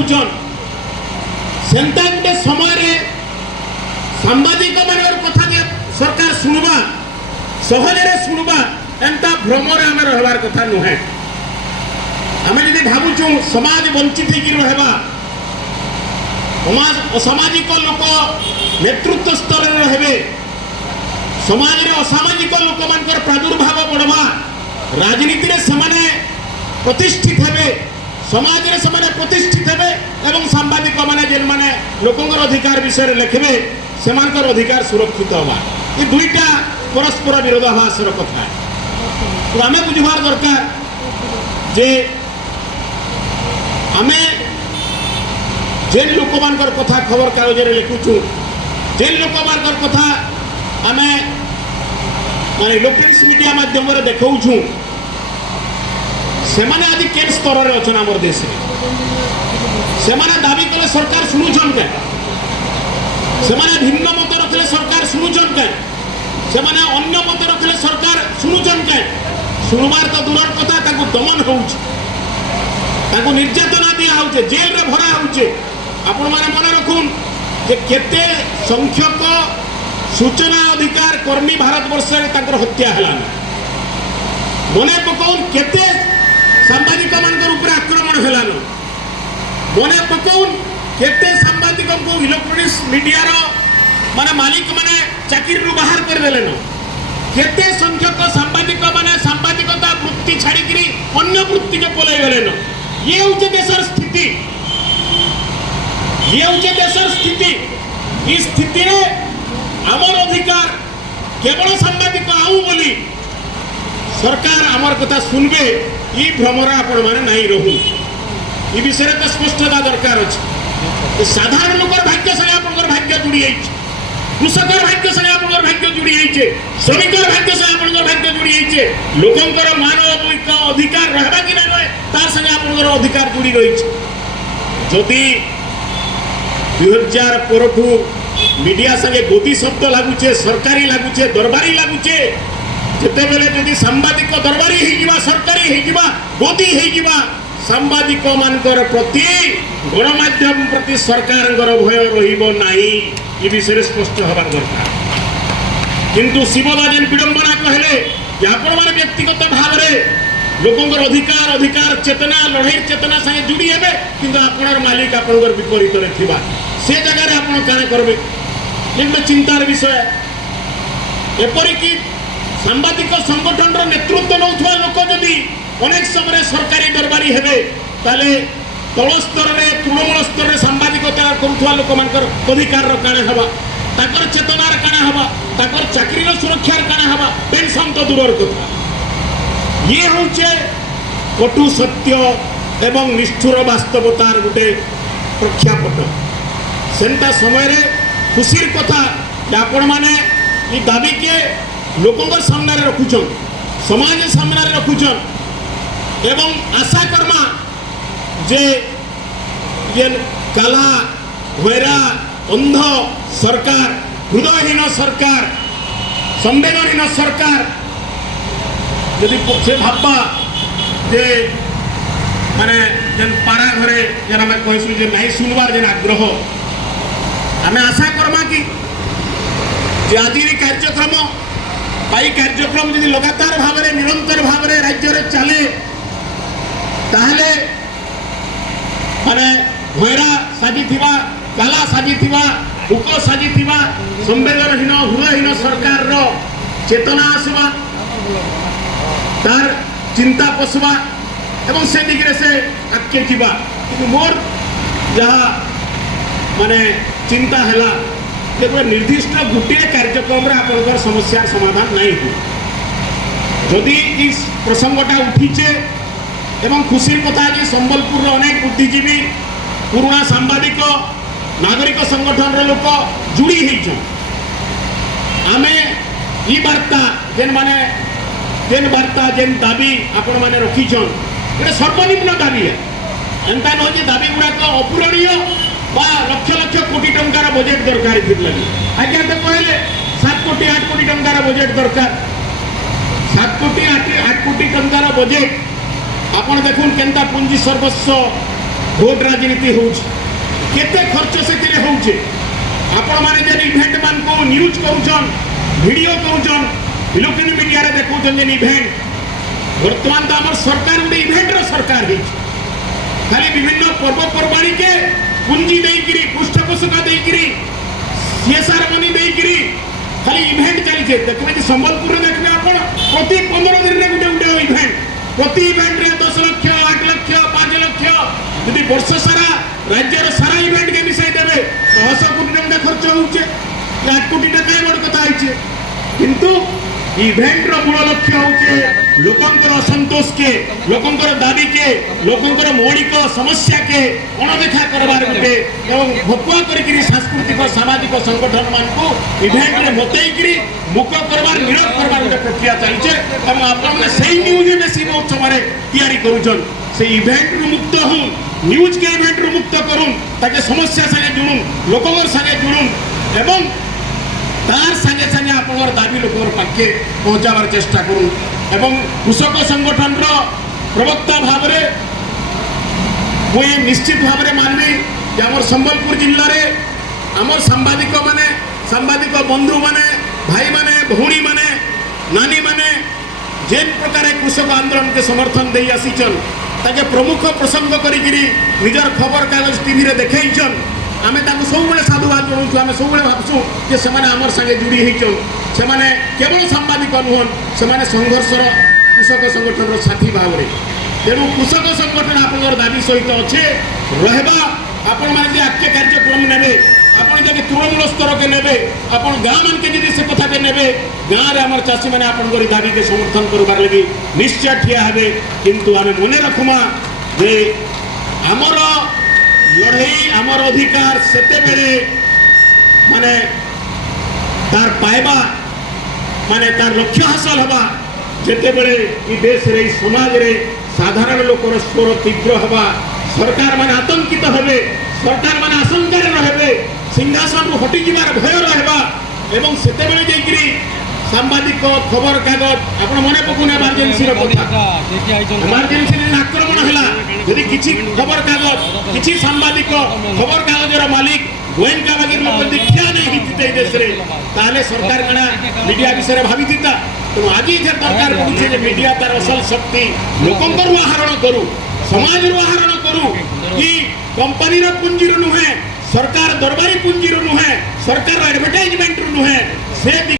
रखुचन Santa गोटे समय सांबादिक मान कथा सरकार शुणवा सहजरे शुणवा एंता भ्रमर आम रहार कथा नुहे। आम जी भावुँ समाज वंचित रहा असामाजिक लोक नेतृत्व स्तर रे समाज रे असामाजिक लोक मान प्रादुर्भाव बढ़वा राजनीति रे समाने प्रतिष्ठित हेबे समाज रे समाने प्रतिष्ठित हेबे एवं सांबादिक माने जेन माने लोकंकर अधिकार विषय लिखबे सेमानकर अधिकार सुरक्षित होगा। ये दुईटा परस्पर विरोधाभासर कथा तो आम बुझवार दरकार जे आमे जेन लोक मानकर कथा खबर कागज रे लिखुचु जेन लोक मानकर कथा आमे माने इलेक्ट्रॉनिक्स मीडिया माध्यम रे देखौछु सेमाने आदि केन स्तर रे अछन हमर देश सेमाने दाबी कले सरकार सुनुछन के सेमाने भिन्न मत रखले सरकार सुनुछन के सेमाने अन्य मत रखले सरकार सुनुछन के सुनबार तो दूर कथा ताकू दमन होउछ ताकू निर्यातना दिया होउछ जेल रे भरा होउछ। आपण माने मन रखुन जे केते संख्यक सूचना अधिकार कर्मी भारत वर्ष रे ताकर हत्या हला मने पकाउन केते सांबादिक मानकर ऊपर आक्रमण हला मने पकाउन केते सांबादिक को इलेक्ट्रॉनिक्स मीडिया रो माने मालिक माने चाकरी रु बाहर कर देले न केते संख्यक सांबादिक माने सांबादिकता वृत्ति छाड़ी करी अन्य वृत्ति के पलाई गले न ये उच्च देशर स्थिति ये उच्च देशर स्थिति इस स्थिति रे आमर अधिकार केवल सांबादिक आउ बोली सरकार आमर कथा सुनबे ई भ्रमरा आपण माने नहीं रहू ई विषय तो स्पष्टता दरकार अछि। साधारण लोकर भाग्य संगे आपनकर भाग्य जुड़ी आइछ कृषकर भाग्य संगे आपनकर भाग्य जुड़ी आइछे श्रमिकर भाग्य संगे आपनकर भाग्य जुड़ी आइछे लोकंकर मानविक अधिकार रहबा कि ना रहे तार संगे आपनकर अधिकार जुड़ी रहिछ। जदि 2000 परठू मीडिया संगे गोदी शब्द लागुचे सरकारी लागुचे दरबारी लागुचे जेते बेले जदि सांबादिक दरबारी हे जिवा सरकारी हे जिवा गोदी हे जिवा सांबादिक मानकर प्रति गणमाध्यम प्रति सरकारଙ୍କର भय रहिबो नाही ई विषय स्पष्ट हबार दरकार। किंतु शिवबाजन विडंबना कहले कि आपण माने व्यक्तिगत भाव रे लोकंकर अधिकार अधिकार चेतना लड़ाई चेतना संगे जुड़ी हेबे किंतु आपनर मालिक आपनकर विपरीत रे थिबा से जगह रे आपण काने करबे ये चिंतार विषय। एपरि कि सांबादिक संगठन रो नेतृत्व नउथवा लोक जदि अनेक समय सरकारी दरबारी हेबे ताले तल स्तर रे तृणमूल स्तर रे सांबादिकता करुथवा लोक मानकर अधिकार रो काने हबा ताकर चेतनार काने हबा ताकर चाकरी रो सुरक्षार काने हबा पेंशन तो दूरर कथा। ये होचे कटु सत्य एवं निष्ठुर वास्तवतार गोटे प्रख्यापट सेंता समय रे खुशीर कथा आपण माने ई दाबी के लोकंकर सामने रखुछन समाज सामने रखुछन एवं आशा करमा जे ये काला भैरा अंध सरकार हृदयहीन सरकार संवेदनहीन सरकार यदि से भाबा जे माने जेन पारा घरे जेन आम कहसु जे नहीं सुनवार जेन आग्रह आम आशा करमा कि आज कार्यक्रम पाई कार्यक्रम यदि लगातार भाव में निरंतर भाव में राज्य में चले ताहले माने भैरा साजी काला साजी हुक साजी संवेदनहीन हृदयहीन सरकार रो चेतना आसवा तार चिंता पशवा एवं से दिगरे से आगे थी मोर जहाँ माने चिंता है निर्दिष्ट गोटे कार्यक्रम आप समस्या समाधान नहीं हो जदि इस प्रसंगटा उठीचे एवं खुशी कथा कि संबलपुर अनेक बुद्धिजीवी पुराना सांबादिक नागरिक संगठन लोक जुड़ी आमे ई वार्ता जेन माने जेन वार्ता जेन दाबी आपण माने रखीछन ये सर्वनिम्न दाबी है एंता न जे दाबी गुड़ाक अपूरणीय बा लक्ष लक्ष कोटी टंकार बजेट दरकार लगी आज्ञा तो कहले 7 कोटी 8 कोटी टंकार बजेट दरकार 7 कोटी 8 कोटी टंकार बजेट आपण देखुन केनता पुंजी सर्वस्व ଭୋଟ ରାଜନୀତି ହେଉଛି କେତେ ଖର୍ଚ୍ଚ ସେଥିରେ ହେଉଛି ଆପଣମାନେ ଯେ ଇଭେଣ୍ଟ ମାନଙ୍କୁ ନ୍ୟୁଜ୍ କରୁଛନ୍ ଭିଡ଼ିଓ କରୁଛନ୍ ଇଲେକ୍ଟ୍ରୋନିକ୍ ମିଡ଼ିଆରେ ଦେଖାଉଛନ୍ ଯେ ଇଭେଣ୍ଟ ବର୍ତ୍ତମାନ ତ ଆମର ସରକାର ଗୋଟେ ଇଭେଣ୍ଟର ସରକାର ହେଇଛି ଖାଲି ବିଭିନ୍ନ ପର୍ବପର୍ବାଣୀକେ ପୁଞ୍ଜି ଦେଇକିରି ପୃଷ୍ଠପୋଷକ ଦେଇକିରି ସିଏସ୍ଆର୍ ମନି ଦେଇକିରି ଖାଲି ଇଭେଣ୍ଟ ଚାଲିছে ଦେଖିବେ ଯେ ସମ୍ବଲପୁରରେ ଦେଖିବେ ଆପଣ ପ୍ରତି 15 ଦିନରେ ଗୋଟେ ଗୋଟେ ଇଭେଣ୍ଟ ପ୍ରତି ଇଭେଣ୍ଟରେ 10 ଲକ୍ଷ 8 ଲକ୍ଷ 5 ଲକ୍ଷ ଯଦି ବର୍ଷ ସାରା ରାଜ୍ୟର ସାରା ଇଭେଣ୍ଟକେ ମିଶାଇ ଦେବେ 100 କୋଟି ଟଙ୍କା ଖର୍ଚ୍ଚ ହେଉଛି 8 କୋଟି ଟଙ୍କା ବଡ଼ କଥା ହେଇছে କିନ୍ତୁ ইভেন্টর মূল লক্ষ্য হচ্ছে লোকঙ্কর অসন্তোষকে লোকঙ্কর দাবিকে লোকঙ্কর মৌলিক সমস্যাকে অণদেখা করবার গোটে এবং ভকুয়া করিকি সাংস্কৃতিক সামাজিক সংগঠন মানুষ ইভেন্টরে মতেইকি মুখ করবার নীরব করবার গোটে প্রক্রিয়া চালিছে এবং আপনার সেই নিউজ বেশি বহুত সময় তৈরি করছেন সেই ইভেন্টরু মুক্ত হন নিউজকে ইভেন্টরু মুক্ত করুন তাকে সমস্যা সাথে জুড়ুন লোকর সাথে জুড়ুন এবং তার সাথে সাথে আপনার দাবি লোকর পাখে পৌঁছাবার চেষ্টা করুন এবং কৃষক সংগঠনর প্রবক্তা ভাবে মুই নিশ্চিত ভাবে মানবি যে আমার সম্বলপুর জেলার আমার সাংবাদিক বন্ধু মানে ভাই মানে ভৌণী মানে নানী মানে যে প্রকারে কৃষক আন্দোলনকে সমর্থন দিয়ে আসিছন তাকে প্রমুখ প্রসঙ্গ করিকি নিজের খবর কাগজ টিভিরে দেখাইছন আমি তাকে সবুলে সাধুবাদ জনাউছু আমি সবুলে ভাবছু যে সেমানে আমার সঙ্গে জুড়ি হয়েছন সেমানে কেবল সাংবাদিক নুহন সেমানে সংঘর্ষর কৃষক সংগঠনের সাথী ভাবে তেমন কৃষক সংগঠন আপনার দাবি সহিত অছে রহবা আপন মানে যে আজকে কার্যক্রম নেবে আপন যদি তৃণমূল স্তরকে নেবে আপন গাঁ মানকে যদি সে কথাকে নেবে গাঁরে আমার চাষী মানে আপনার দাবিকে সমর্থন করবার লাগি নিশ্চয় ঠিয়া হবে কিন্তু আমি মনে রাখুমা যে আমার লড়াই আমার অধিকার সেতেবেলে মানে তার পাইবা মানে তার লক্ষ্য হাসল হবা যেতেবেলে এই দেশের এই সমাজরে সাধারণ লোকর স্বর তীব্র হবা সরকার মানে আতঙ্কিত হবে সরকার মানে আশঙ্কার রহবে সিংহাসন হটি যাবার ভয় রহবা এবং সেতেবেলে যাইকি সাংবাদিক খবর কাগজ আপনার মনে পকুন এমার্জেন্সির কথা এমার্জেন্সি আক্রমণ হলা যদি কিছু খবর কাগজ কিছু সাংবাদিক খবর কাগজের মালিক গোয়েন্দা বাগির লোক যদি ঠিয়া নেই হিতে এই দেশে তাহলে সরকার কানা মিডিয়া বিষয়ে ভাবি দিতা তো আজি যে দরকার পড়ছে যে মিডিয়া তার আসল শক্তি লোকঙ্কর আহরণ করু সমাজের আহরণ করু কি কোম্পানির পুঞ্জির নুহে সরকার দরবারি পুঞ্জির নুহে সরকার আডভার্টাইজমেন্ট নুহে সে